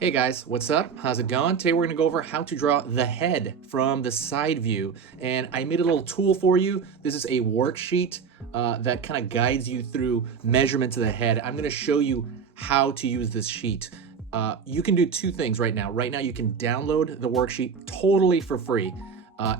Hey guys, what's up? How's it going? Today we're going to go over how to draw the head from the side view. And I made a little tool for you. This is a worksheet that kind of guides you through measurements of the head. I'm going to show you how to use this sheet. You can do two things right now. Right now you can download the worksheet totally for free.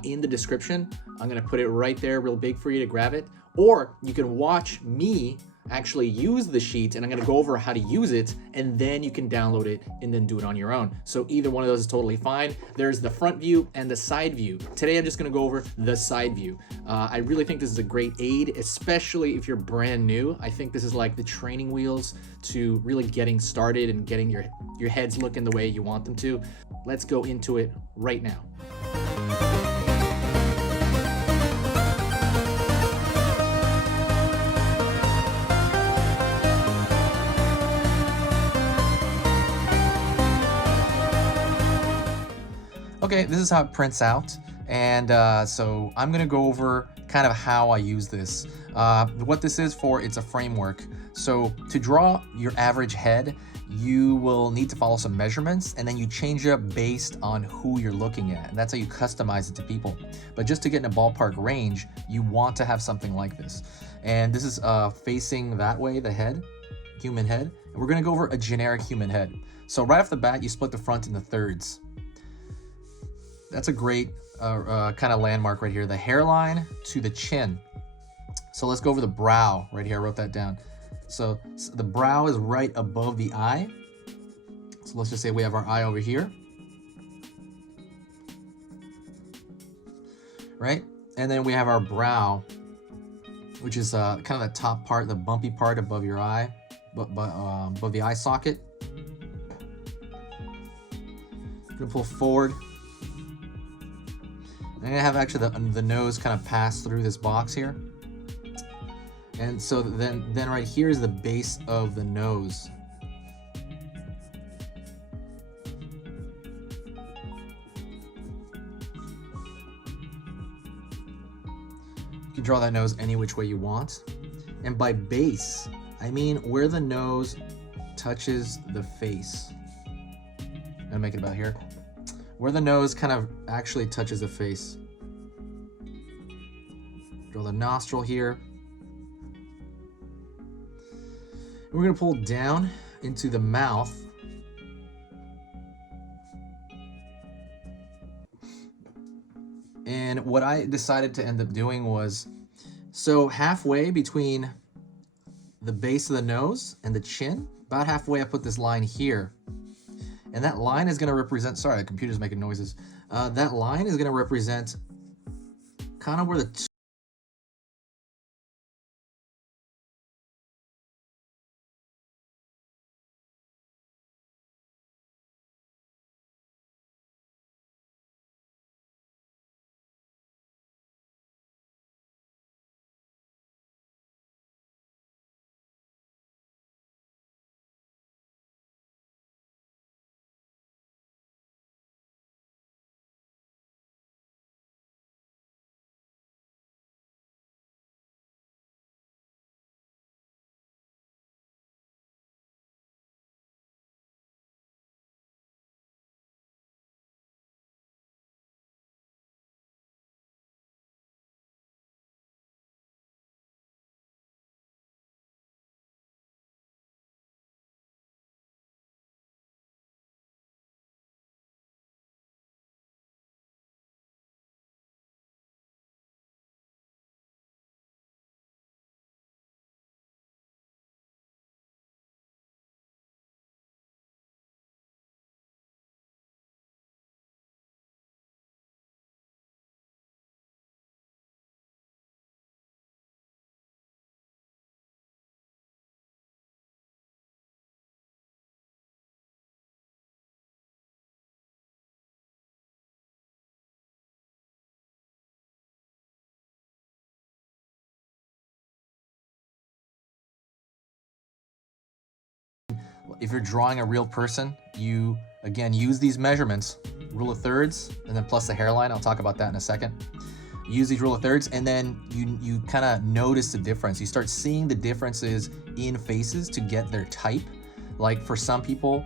In the description, I'm going to put it right there real big for you to grab it. Or you can watch me actually use the sheet, and I'm going to go over how to use it, and then you can download it and then do it on your own. So either one of those is totally fine. There's the front view and the side view. Today I'm just going to go over the side view. I really think this is a great aid, especially if you're brand new. I think this is like the training wheels to really getting started and getting your heads looking the way you want them to. Let's go into it right now. Okay, this is how it prints out. And so I'm gonna go over kind of how I use this. What this is for, it's a framework. So to draw your average head, you will need to follow some measurements, and then you change it up based on who you're looking at. And that's how you customize it to people. But just to get in a ballpark range, you want to have something like this. And this is facing that way, the head, human head. And we're gonna go over a generic human head. So right off the bat, you split the front into thirds. That's a great kind of landmark right here. The hairline to the chin. So let's go over the brow right here. I wrote that down. So the brow is right above the eye. So let's just say we have our eye over here. Right? And then we have our brow, which is kind of the top part, the bumpy part above your eye, above the eye socket. Gonna pull forward. I'm gonna have actually the nose kind of pass through this box here. And so then right here is the base of the nose. You can draw that nose any which way you want. And by base, I mean where the nose touches the face. I'm gonna make it about here. Where the nose kind of actually touches the face. Draw the nostril here. And we're gonna pull down into the mouth. And what I decided to end up doing was, so halfway between the base of the nose and the chin, about halfway I put this line here. And that line is going to represent, sorry, the computer's making noises. That line is going to represent kind of where the if you're drawing a real person, you, again, use these measurements, rule of thirds, and then plus the hairline. I'll talk about that in a second. Use these rule of thirds, and then you kind of notice the difference. You start seeing the differences in faces to get their type. Like for some people,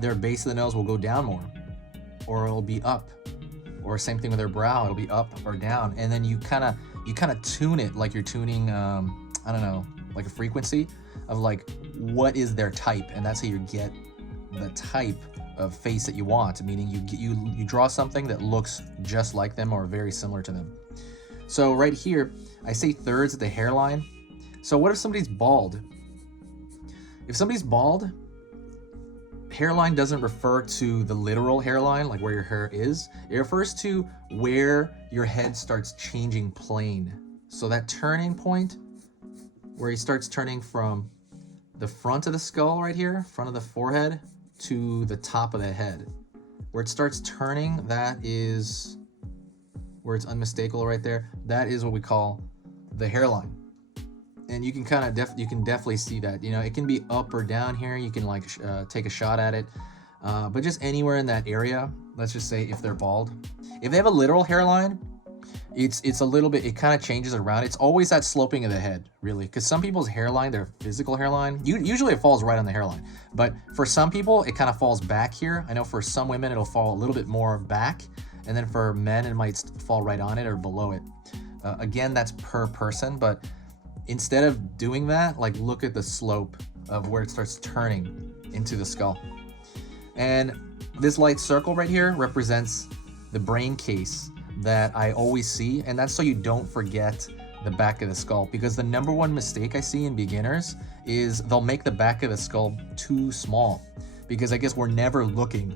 their base of the nose will go down more, or it'll be up, or same thing with their brow, it'll be up or down. And then you kind of tune it like you're tuning, I don't know, like a frequency of like what is their type, and that's how you get the type of face that you want, meaning you draw something that looks just like them or very similar to them. So right here, I say thirds at the hairline. So what if somebody's bald? If somebody's bald, hairline doesn't refer to the literal hairline, like where your hair is. It refers to where your head starts changing plane. So that turning point where he starts turning from the front of the skull right here, front of the forehead, to the top of the head. Where it starts turning, that is where it's unmistakable right there. That is what we call the hairline. And you can kind of you can definitely see that. You know, it can be up or down here. You can like take a shot at it, but just anywhere in that area. Let's just say if they're bald, if they have a literal hairline, it's a little bit. It kind of changes around. It's always that sloping of the head, really, because some people's hairline, their physical hairline, usually it falls right on the hairline. But for some people, it kind of falls back here. I know for some women, it'll fall a little bit more back, and then for men, it might fall right on it or below it. Again, that's per person, but instead of doing that, like look at the slope of where it starts turning into the skull. And this light circle right here represents the brain case that I always see, and that's so you don't forget the back of the skull, because the number one mistake I see in beginners is they'll make the back of the skull too small, because I guess we're never looking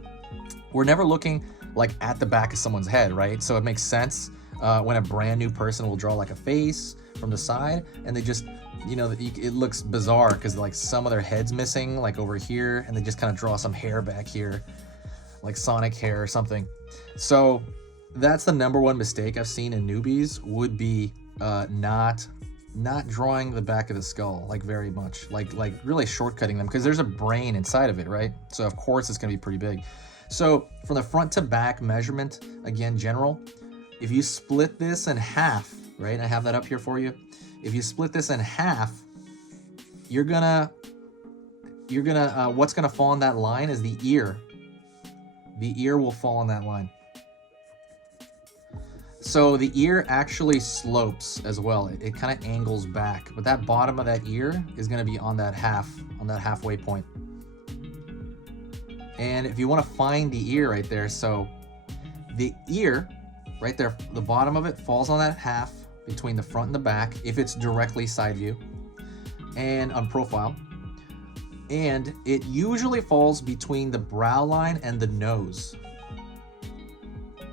like at the back of someone's head, right? So it makes sense when a brand new person will draw like a face from the side, and they just, you know, it looks bizarre because like some of their head's missing, like over here, and they just kind of draw some hair back here, like Sonic hair or something. So that's the number one mistake I've seen in newbies, would be not drawing the back of the skull like very much, like really shortcutting them, because there's a brain inside of it, right? So of course it's gonna be pretty big. So from the front to back measurement, again, general, if you split this in half, right? I have that up here for you. If you split this in half, you're gonna what's gonna fall on that line is the ear. The ear will fall on that line. So the ear actually slopes as well. It kind of angles back, but that bottom of that ear is gonna be on that halfway point. And if you want to find the ear right there, so the ear right there, the bottom of it falls on that half between the front and the back, if it's directly side view and on profile. And it usually falls between the brow line and the nose.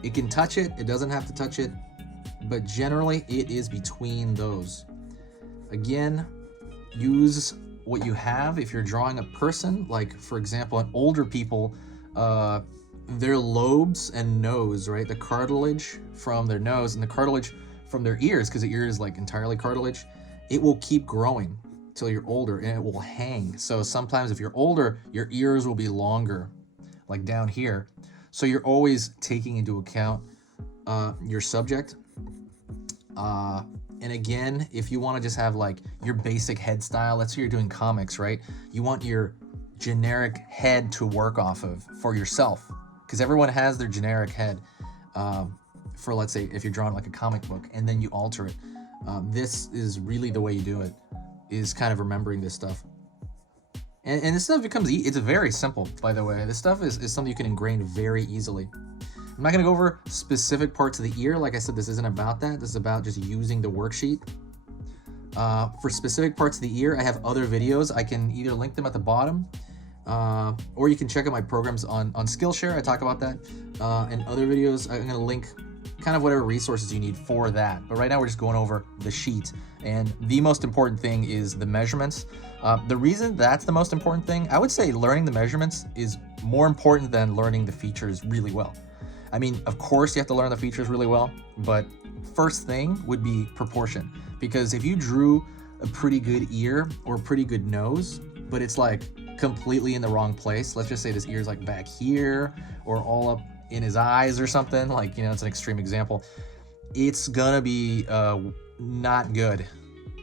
It can touch it, it doesn't have to touch it, but generally it is between those. Again, use what you have. If you're drawing a person, like for example, in older people, their lobes and nose, right? The cartilage from their nose and the cartilage from their ears, because the ear is like entirely cartilage, it will keep growing till you're older and it will hang. So sometimes if you're older, your ears will be longer, like down here. So you're always taking into account your subject. And again, if you want to just have like your basic head style, let's say you're doing comics, right? You want your generic head to work off of for yourself, because everyone has their generic head for, let's say, if you're drawing like a comic book and then you alter it. This is really the way you do it, is kind of remembering this stuff. And this stuff becomes, it's very simple, by the way. This stuff is something you can ingrain very easily. I'm not gonna go over specific parts of the ear. Like I said, this isn't about that. This is about just using the worksheet. For specific parts of the ear, I have other videos. I can either link them at the bottom, or you can check out my programs on Skillshare. I talk about that. And other videos, I'm gonna link kind of whatever resources you need for that. But right now we're just going over the sheet. And the most important thing is the measurements. The reason that's the most important thing, I would say learning the measurements is more important than learning the features really well. I mean, of course you have to learn the features really well, but first thing would be proportion. Because if you drew a pretty good ear or a pretty good nose, but it's like completely in the wrong place, let's just say this ear is like back here or all up in his eyes or something, like, you know, it's an extreme example, it's gonna be not good.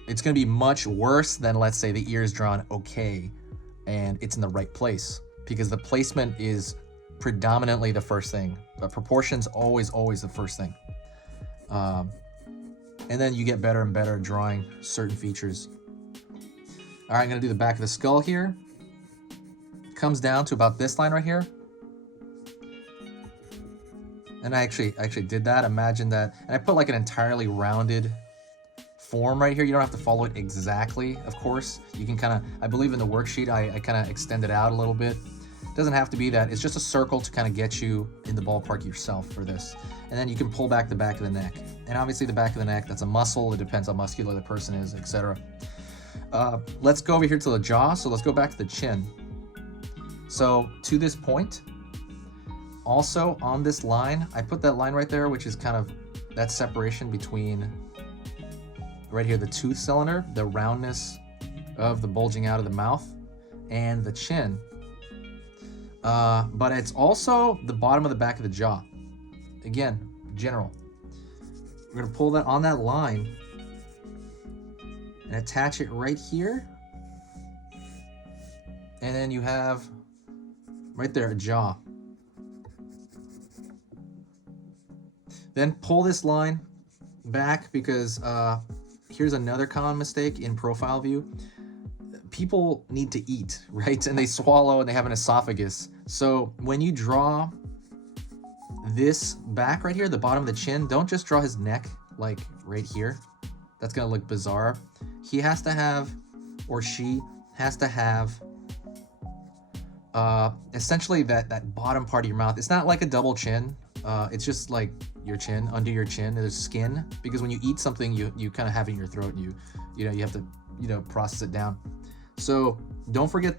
It's gonna be much worse than, let's say, the ear is drawn okay and it's in the right place. because the placement is predominantly the first thing, but proportions always the first thing. And then you get better and better at drawing certain features. All right, I'm gonna do the back of the skull here. Comes down to about this line right here. And I actually did that. Imagine that. And I put like an entirely rounded form right here. You don't have to follow it exactly, of course. You can kind of, I believe in the worksheet, I kind of extend it out a little bit. It doesn't have to be that. It's just a circle to kind of get you in the ballpark yourself for this. And then you can pull back the back of the neck. And obviously the back of the neck, that's a muscle. It depends how muscular the person is, etc. Let's go over here to the jaw. So let's go back to the chin. So to this point, also on this line, I put that line right there, which is kind of that separation between right here, the tooth cylinder, the roundness of the bulging out of the mouth, and the chin. But it's also the bottom of the back of the jaw. Again, general. We're gonna pull that on that line and attach it right here. And then you have right there a jaw. Then pull this line back because here's another common mistake in profile view. People need to eat, right? And they swallow and they have an esophagus. So when you draw this back right here, the bottom of the chin, don't just draw his neck like right here. That's gonna look bizarre. He has to have, or she has to have, essentially that bottom part of your mouth. It's not like a double chin. It's just like your chin, under your chin, there's skin, because when you eat something, you kind of have it in your throat, and you have to process it down. So don't forget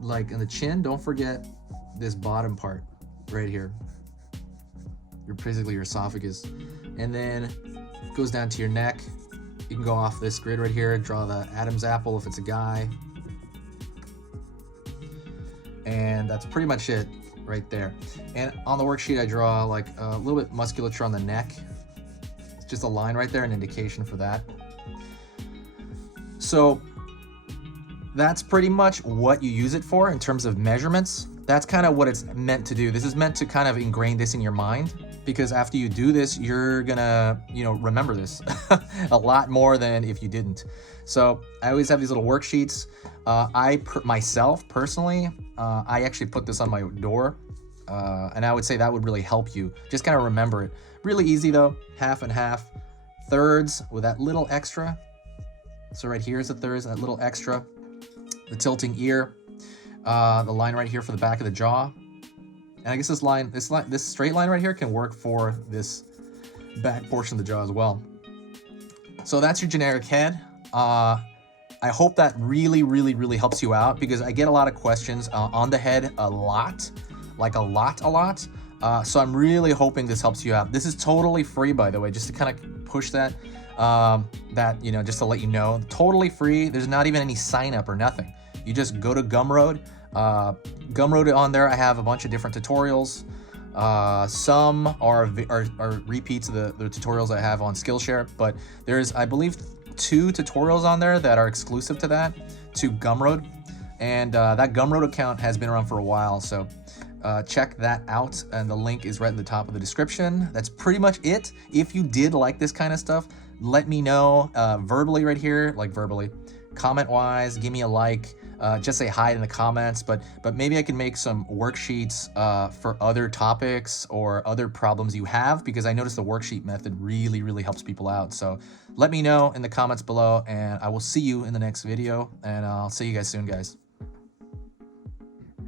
like in the chin, don't forget this bottom part right here. You're basically your esophagus, and then it goes down to your neck. You can go off this grid right here, draw the Adam's apple if it's a guy, and that's pretty much it right there. And on the worksheet, I draw like a little bit musculature on the neck. It's just a line right there, an indication for that. So that's pretty much what you use it for in terms of measurements. That's kind of what it's meant to do. This is meant to kind of ingrain this in your mind, because after you do this, you're gonna, remember this a lot more than if you didn't. So I always have these little worksheets. Myself personally, I actually put this on my door, and I would say that would really help you. Just kind of remember it. Really easy though, half and half, thirds with that little extra. So right here is the thirds, that little extra, the tilting ear, the line right here for the back of the jaw. And I guess this straight line right here can work for this back portion of the jaw as well. So that's your generic head. I hope that really helps you out, because I get a lot of questions on the head a lot. So I'm really hoping this helps you out. This is totally free, by the way, just to kind of push that, just to let you know, totally free. There's not even any sign up or nothing. You just go to Gumroad. Gumroad on there, I have a bunch of different tutorials. Some are repeats of the tutorials I have on Skillshare, but there's, I believe, 2 tutorials on there that are exclusive to Gumroad, and that Gumroad account has been around for a while, so check that out, and the link is right in the top of the description. That's pretty much it. If you did like this kind of stuff, let me know verbally right here, like verbally, comment wise, give me a like, just say hi in the comments, but maybe I can make some worksheets for other topics or other problems you have, because I noticed the worksheet method really helps people out. So let me know in the comments below, and I will see you in the next video, and I'll see you guys soon, guys.